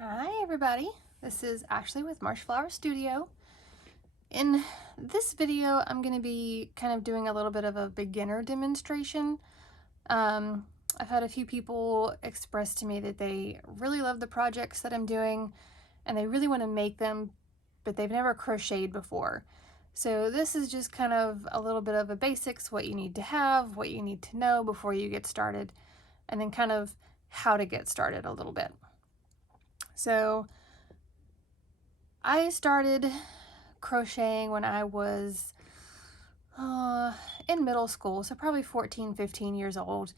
Hi everybody, this is Ashley with Marshflower Studio. In this video I'm going to be kind of doing a little bit of a beginner demonstration. I've had a few people express to me that they really love the projects that I'm doing and they really want to make them, but they've never crocheted before. So this is just kind of a little bit of a basics, what you need to have, what you need to know before you get started, and then kind of how to get started a little bit. So I started crocheting when I was in middle school, so probably 14, 15 years old.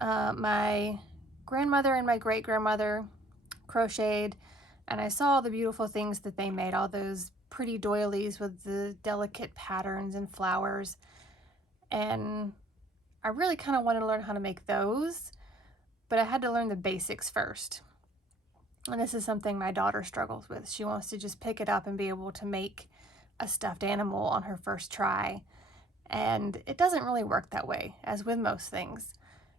My grandmother and my great-grandmother crocheted, and I saw the beautiful things that they made, all those pretty doilies with the delicate patterns and flowers, and I really kind of wanted to learn how to make those, but I had to learn the basics first. And this is something my daughter struggles with. She wants to just pick it up and be able to make a stuffed animal on her first try. And it doesn't really work that way, as with most things,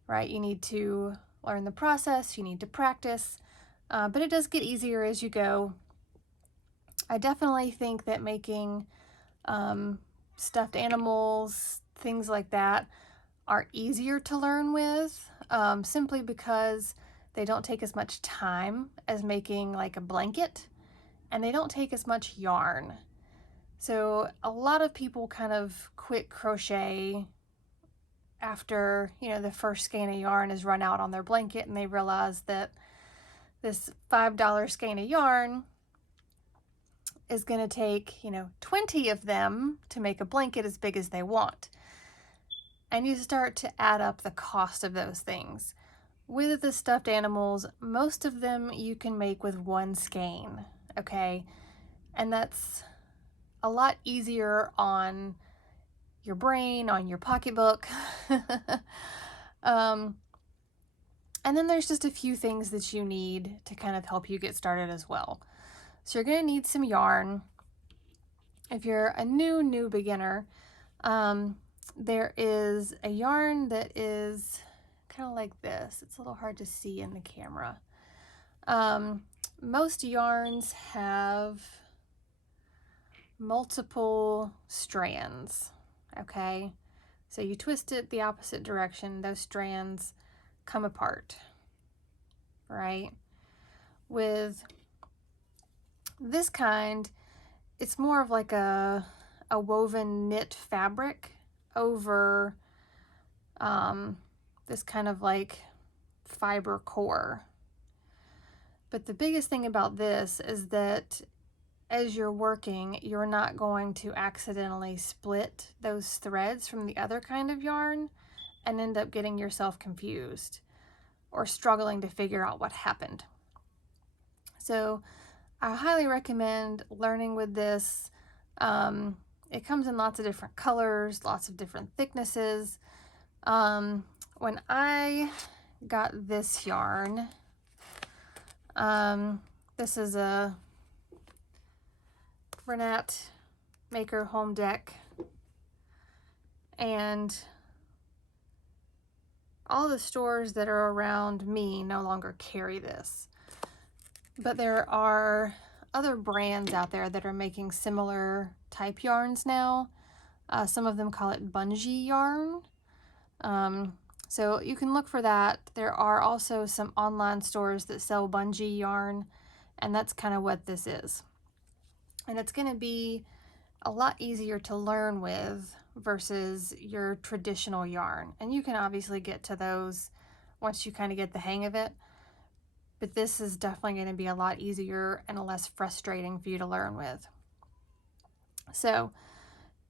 right? You need to learn the process, you need to practice, but it does get easier as you go. I definitely think that making stuffed animals, things like that, are easier to learn with, simply because they don't take as much time as making like a blanket, and they don't take as much yarn. So a lot of people kind of quit crochet after, the first skein of yarn is run out on their blanket, and they realize that this $5 skein of yarn is going to take, 20 of them to make a blanket as big as they want. And you start to add up the cost of those things. With the stuffed animals, most of them you can make with one skein, okay? And that's a lot easier on your brain, on your pocketbook. And then there's just a few things that you need to kind of help you get started as well. So you're going to need some yarn. If you're a new beginner, there is a yarn that is kind of like this. It's a little hard to see in the camera. Most yarns have multiple strands, okay? So you twist it the opposite direction, those strands come apart, right? With this kind, it's more of like a woven knit fabric over this kind of like fiber core. But the biggest thing about this is that as you're working, you're not going to accidentally split those threads from the other kind of yarn and end up getting yourself confused or struggling to figure out what happened. So I highly recommend learning with this. It comes in lots of different colors, lots of different thicknesses. When I got this yarn, this is a Renat Maker Home Deck, and all the stores that are around me no longer carry this. But there are other brands out there that are making similar type yarns now. Some of them call it bungee yarn. So you can look for that. There are also some online stores that sell bungee yarn, and that's kind of what this is. And it's going to be a lot easier to learn with versus your traditional yarn. And you can obviously get to those once you kind of get the hang of it. But this is definitely going to be a lot easier and less frustrating for you to learn with. So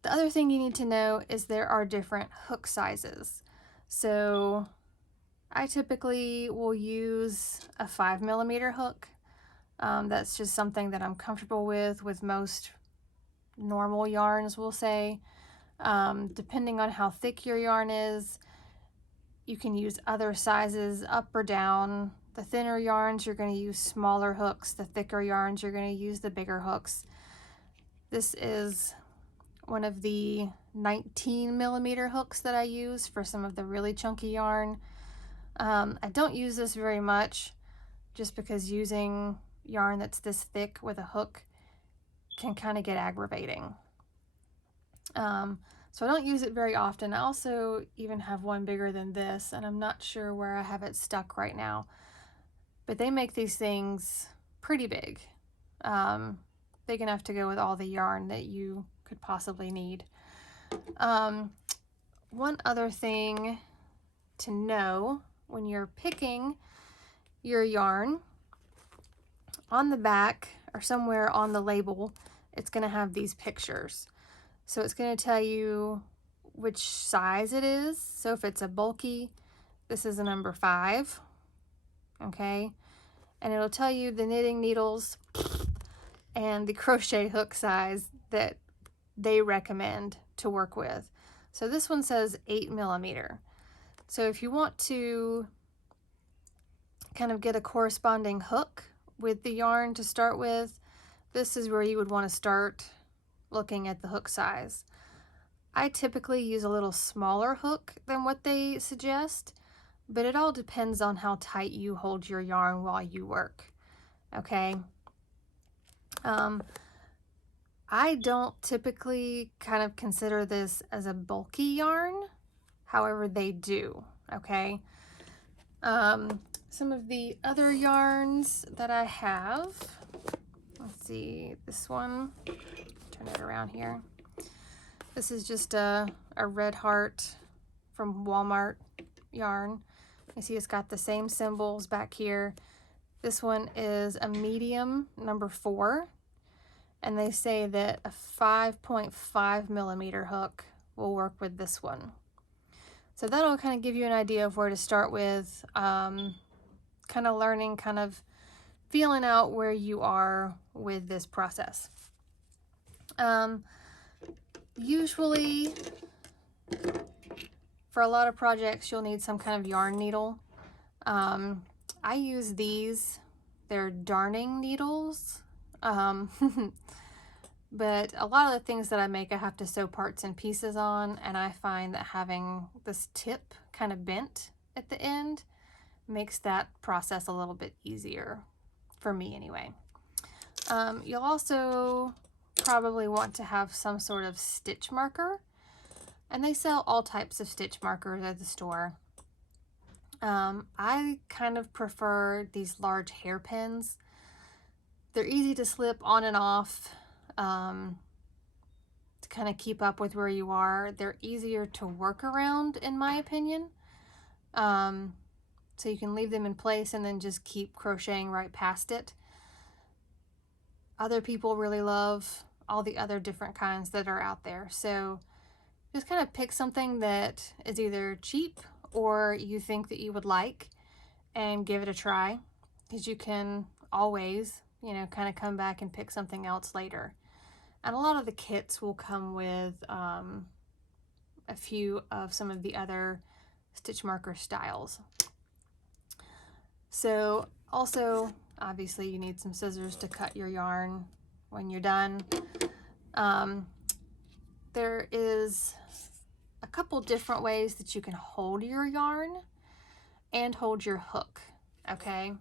the other thing you need to know is there are different hook sizes. So I typically will use a 5mm hook. That's just something that I'm comfortable with most normal yarns, we'll say. Depending on how thick your yarn is, you can use other sizes up or down. The thinner yarns, you're going to use smaller hooks. The thicker yarns, you're going to use the bigger hooks. This is one of the 19mm hooks that I use for some of the really chunky yarn. I don't use this very much, just because using yarn that's this thick with a hook can kind of get aggravating. So I don't use it very often. I also even have one bigger than this, and I'm not sure where I have it stuck right now. But they make these things pretty big. Big enough to go with all the yarn that you could possibly need. One other thing to know when you're picking your yarn, on the back or somewhere on the label, it's going to have these pictures. So it's going to tell you which size it is. So if it's a bulky, this is a number 5, okay? And it'll tell you the knitting needles and the crochet hook size that they recommend to work with. So this one says 8 millimeter. So if you want to kind of get a corresponding hook with the yarn to start with, this is where you would want to start looking at the hook size. I typically use a little smaller hook than what they suggest, but it all depends on how tight you hold your yarn while you work, okay? I don't typically kind of consider this as a bulky yarn, however they do, okay? Some of the other yarns that I have, let's see, this one, turn it around here. This is just a red heart from Walmart yarn. You see it's got the same symbols back here. This one is a medium, number 4, and they say that a 5.5 millimeter hook will work with this one. So that'll kind of give you an idea of where to start with, kind of learning, kind of feeling out where you are with this process. Usually for a lot of projects you'll need some kind of yarn needle. I use these, they're darning needles, but a lot of the things that I make I have to sew parts and pieces on, and I find that having this tip kind of bent at the end makes that process a little bit easier, for me anyway. You'll also probably want to have some sort of stitch marker, and they sell all types of stitch markers at the store. I kind of prefer these large hairpins. They're easy to slip on and off, to kind of keep up with where you are. They're easier to work around, in my opinion. So you can leave them in place and then just keep crocheting right past it. Other people really love all the other different kinds that are out there. So just kind of pick something that is either cheap or you think that you would like and give it a try, because you can always, you know, kind of come back and pick something else later. And a lot of the kits will come with a few of some of the other stitch marker styles. So also, obviously, you need some scissors to cut your yarn when you're done. There is a couple different ways that you can hold your yarn and hold your hook, okay?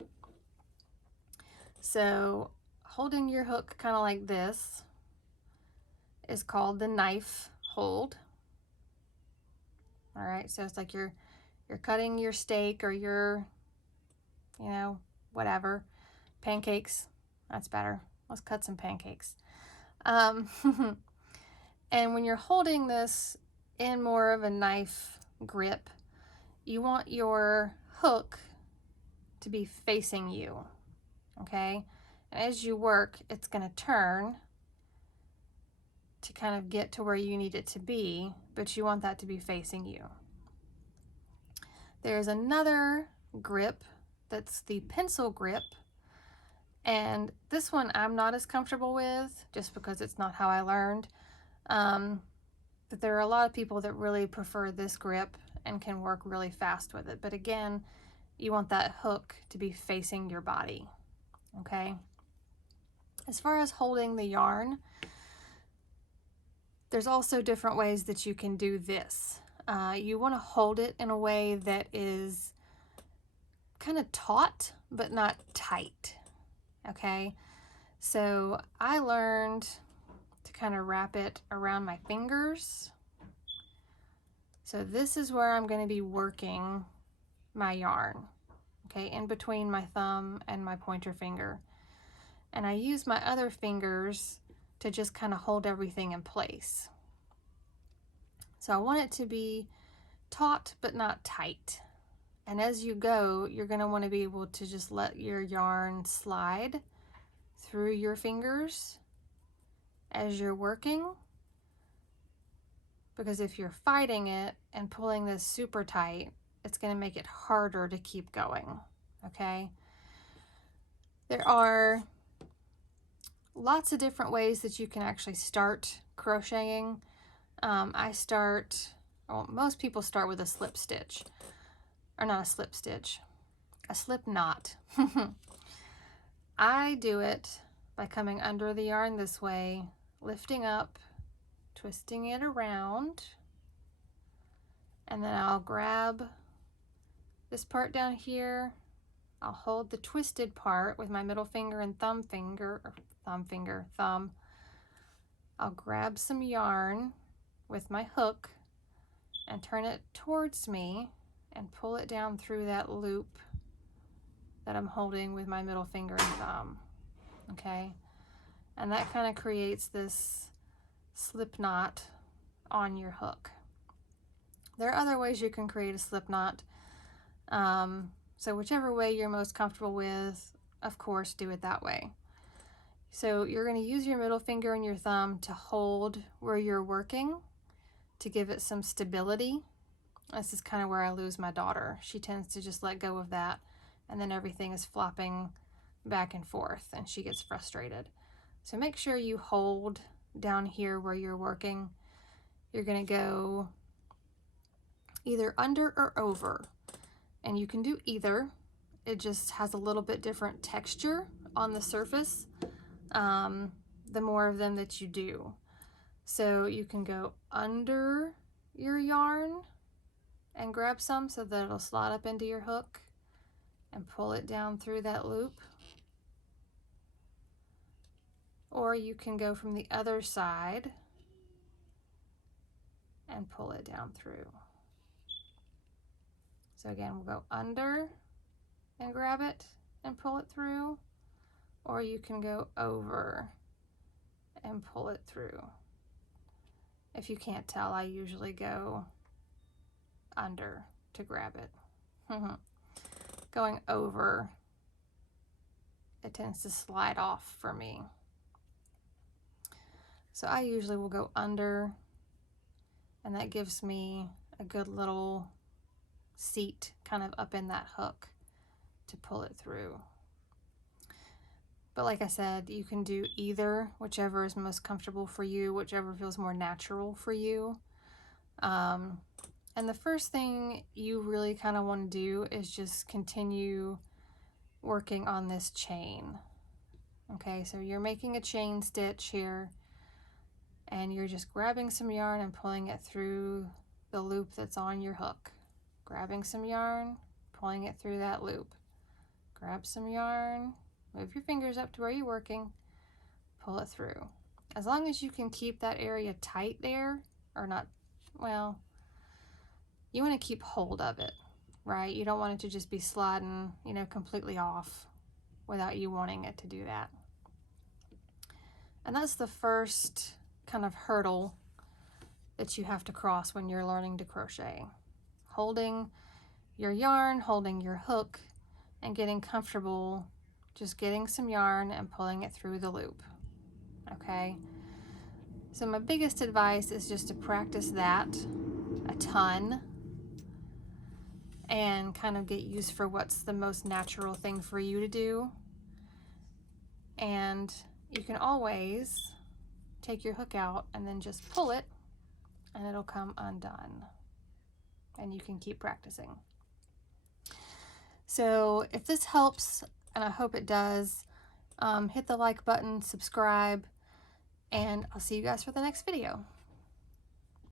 So holding your hook kind of like this is called the knife hold. All right, so it's like you're cutting your steak or your, you know, whatever, pancakes. That's better. Let's cut some pancakes. And when you're holding this in more of a knife grip, you want your hook to be facing you, okay? And as you work, it's going to turn to kind of get to where you need it to be, but you want that to be facing you. There's another grip that's the pencil grip, and this one I'm not as comfortable with just because it's not how I learned. But there are a lot of people that really prefer this grip and can work really fast with it. But again, you want that hook to be facing your body, okay? As far as holding the yarn, there's also different ways that you can do this. You want to hold it in a way that is kind of taut, but not tight, okay? So I learned to kind of wrap it around my fingers. So this is where I'm going to be working my yarn, okay, in between my thumb and my pointer finger. And I use my other fingers to just kind of hold everything in place. So I want it to be taut but not tight. And as you go, you're going to want to be able to just let your yarn slide through your fingers as you're working. Because if you're fighting it and pulling this super tight, it's going to make it harder to keep going, okay? There are lots of different ways that you can actually start crocheting. Most people start with a slip stitch, or not a slip stitch, a slip knot. I do it by coming under the yarn this way, lifting up, twisting it around, and then I'll grab this part down here. I'll hold the twisted part with my middle finger and thumb. I'll grab some yarn with my hook and turn it towards me and pull it down through that loop that I'm holding with my middle finger and thumb, okay? And that kind of creates this slip knot on your hook. There are other ways you can create a slip knot. So whichever way you're most comfortable with, of course, do it that way. So you're going to use your middle finger and your thumb to hold where you're working to give it some stability. This is kind of where I lose my daughter. She tends to just let go of that, and then everything is flopping back and forth, and she gets frustrated. So make sure you hold down here where you're working. You're going to go either under or over, and you can do either. It just has a little bit different texture on the surface the more of them that you do. So you can go under your yarn and grab some so that it'll slide up into your hook and pull it down through that loop. Or you can go from the other side and pull it down through. So again, we'll go under and grab it and pull it through, or you can go over and pull it through. If you can't tell, I usually go under to grab it. Going over, it tends to slide off for me. So I usually will go under, and that gives me a good little seat kind of up in that hook to pull it through. But like I said, you can do either, whichever is most comfortable for you, whichever feels more natural for you. And the first thing you really kind of want to do is just continue working on this chain. Okay, so you're making a chain stitch here, and you're just grabbing some yarn and pulling it through the loop that's on your hook. Grabbing some yarn, pulling it through that loop. Grab some yarn, move your fingers up to where you're working, pull it through. As long as you can keep that area tight there, or not, well, you want to keep hold of it, right? You don't want it to just be sliding, completely off without you wanting it to do that. And that's the first kind of hurdle that you have to cross when you're learning to crochet. Holding your yarn, holding your hook, and getting comfortable just getting some yarn and pulling it through the loop, okay? So my biggest advice is just to practice that a ton and kind of get used for what's the most natural thing for you to do. And you can always take your hook out and then just pull it, and it'll come undone. And you can keep practicing. So if this helps, and I hope it does, hit the like button, subscribe, and I'll see you guys for the next video.